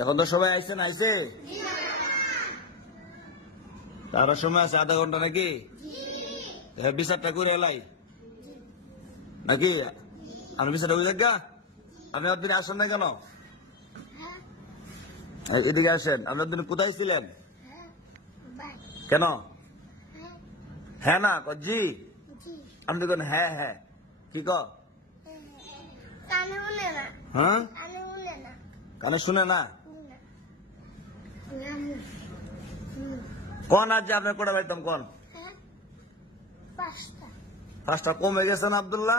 এখন তো সবাই আইসেন আইসে তারা সময় আছে আধা ঘন্টা নাকি বিচারটা করে এলাই নাকি আমি বিচারটা বুঝে গা আপনি একদিন আসেন না কেন এদিকে আসেন আপনি একদিন কোথায় ছিলেন কেন হ্যাঁ না জি আপনি দেখুন হ্যাঁ হ্যাঁ কি ক হ্যাঁ কানে শুনে না কোন আজ আপনার কোটা পাইতাম কোন পাঁচটা কমে গেছেন আব্দুল্লাহ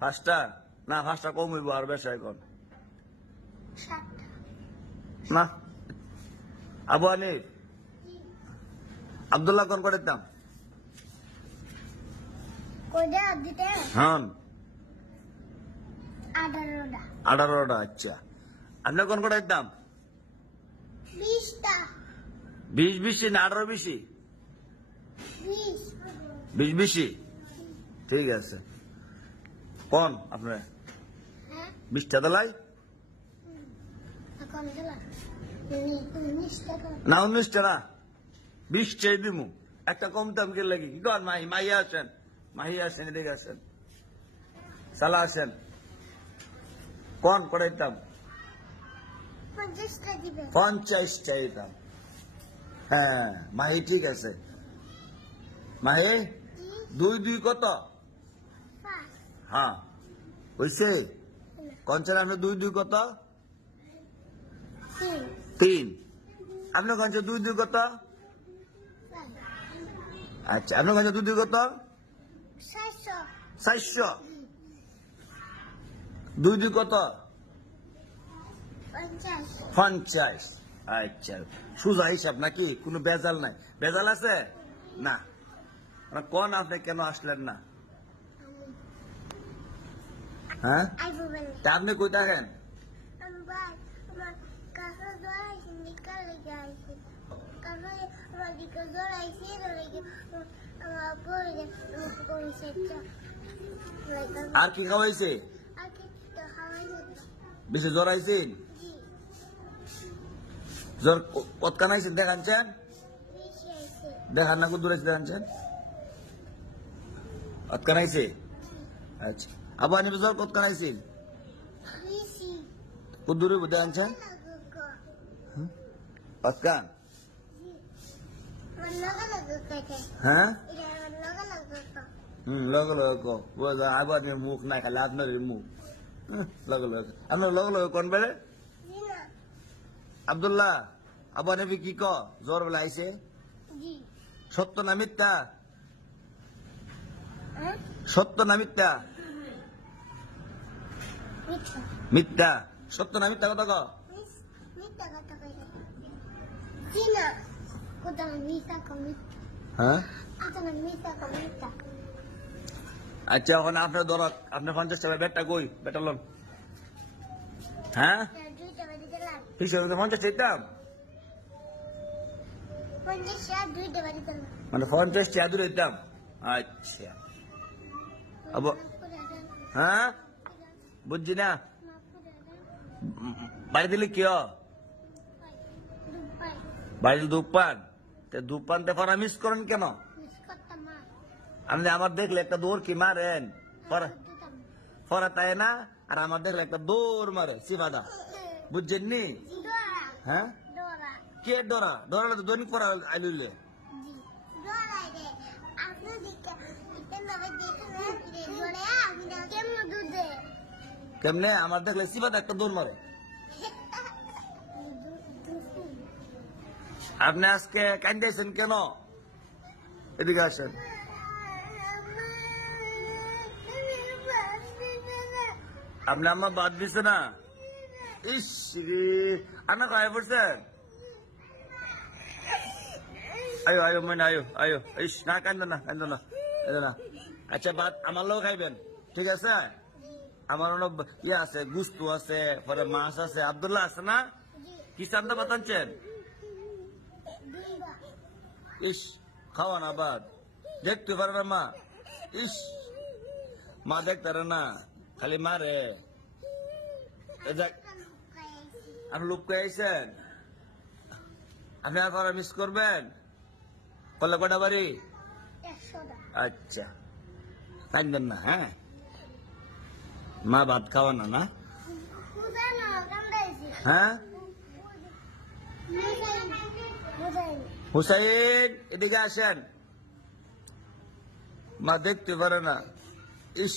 পাঁচটা না পাঁচটা কম হইব আর বেশি এখন না আবু আনিফ আব্দুল্লাহ কোন করে দিতাম হ্যাঁ 18টা আচ্ছা আপনি কোন করে দিতাম 20 না 18 20 ঠিক আছে কোন আপনার 20টা দিলাই না 19টা না 20টাই দিমু একটা কম দাম কে লাগি কি কন মাহিয়া আসেন এদিকে আসেন সালা আসেন কোন করে দিতাম 50টা দিতাম হ্যাঁ মাহি ঠিক আছে মাহি 2 কত হ্যাঁ হইছে কনছেন আপনি 2 কত 3 আপনি কনছেন 2 কত আচ্ছা আপনি কনছেন 2 কত 400 2 কত 50 আচ্ছা সোজা হিসাব নাকি কোনো বেজাল নাই বেজাল আছে না কোন আপনি কেন আসলেন না হ্যাঁ আপনি কই থাকেন আর কি খাওয়াইছে বেশি জ্বর আইছেন জ্বর কতখান আইছেন দেখাচ্ছেন দেখান না দূরে দেখাচ্ছেন কতখান আইছে আচ্ছা আবার আনি জ্বর কতখান আইছেন দূরে দেখাচ্ছেন কতখান হ্যাঁ লগে লগে আবার মুখ নাই খালি আপনার মুখ লগে লগে আপনার লগে লগে কোন বেড়ে আব্দুল্লাহ আবার নেবি কি ক জ্বর বেলা আইছে সত্য না মিথ্যা সত্য না মিথ্যা মিথ্যা সত্য না মিথ্যা কথা ক হ্যাঁ আচ্ছা এখন আপনার ধর আপনার 50 টাকা ব্যাগটা কই বেটালন হ্যাঁ হিসাবে 50 দিতাম মানে 50 টাকা দূরে দিতাম আচ্ছা হ্যাঁ বুঝছি না বাড়ি দিলে কি বাড়ির ধূপপান ধূপপানতে পরা মিস করেন কেন আপনি আমার দেখলে একটা দৌড় কি মারেন ফরা তাই না আর আমার দেখলে একটা দৌড় মারে সিফাদা বুঝছেন নি হ্যাঁ কে ডরা ডরা তো দৈনিক পড়া আইলে কেমনে আমার দেখলে সিফাদা একটা দৌড় মারে আপনি আজকে কান্দাইছেন কেন এদিকে আসেন আপনি আমার বাদ দিছে না ইস রে আনা কয় পড়ছেন আয়ো আয়ো মানে আয়ো আয়ো ইস না কান্দো না আচ্ছা ভাত আমার লোক খাইবেন ঠিক আছে আমার অনেক ইয়ে আছে গুস্তু আছে পরে মাছ আছে আব্দুল্লাহ আছে না কি চান্দা বাতানছেন ইস খাওয়ান আবার দেখতে পারে না মা ইস মা দেখতারে না, খালি মারে। এই যাক, আপনি লুপকে আইছেন, আপনি আর পরে মিস করবেন? করলে কটা বাড়ি? আচ্ছা, কাঁদবেন না, হ্যাঁ? মা ভাত খাওয়া না, না? হ্যাঁ? হুসাইন, এদিকে আসেন। মা দেখতে পারে না, ইস,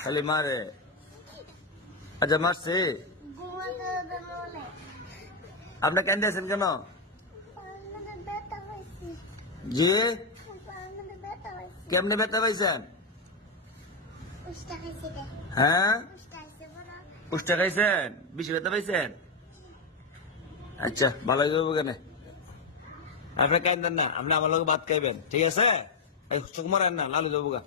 খালি মারে। আচ্ছা, মারছে? আপনি কেন দিয়েছেন কেন? জি, কেমনে ব্যথা পাইছেন? হ্যাঁ, পুষ্টা খাইছেন? বেশি ব্যথা পাইছেন? আচ্ছা, ভালো যাবো কেন? আপনি কাঁদেন না, আপনি আমার লোক ভাত খাইবেন, ঠিক আছে? চোখ মারেন না, লালু যাবো গা।